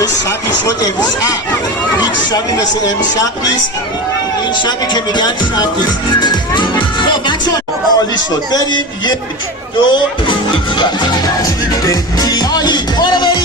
چه شبی شد امشب. هیچ شبی مثل امشب نیست. این شبی که میگن شب نیست. خب بچه عالی شد. بریم 1 2 عالی برو بریم.